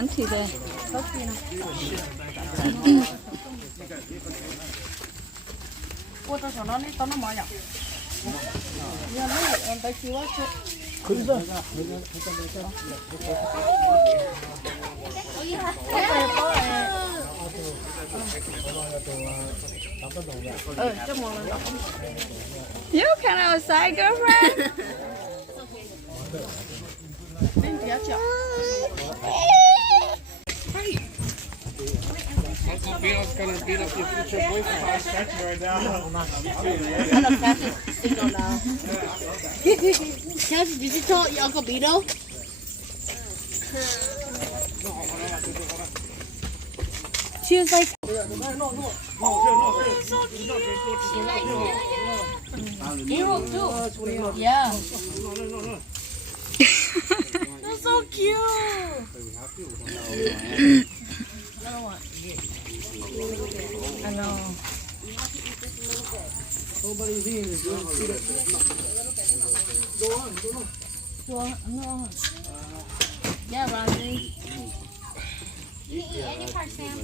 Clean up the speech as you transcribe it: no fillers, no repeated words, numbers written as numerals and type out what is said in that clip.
Auntie there. Cô tao cho nó đi, tao nó mở nhở. Giờ nó em tới chiếu á chứ. You can outside, girlfriend. Uncle Bill's gonna beat up your future boyfriend. I'm stretching right now. I'm the fastest signal now. Kelsey, did you tell Uncle Beto? She was like, Hero too. Yeah. That's so cute. Another one. I know. Nobody's eating this. Go on. No. Yeah, Ronsey. You eat any part, Sam?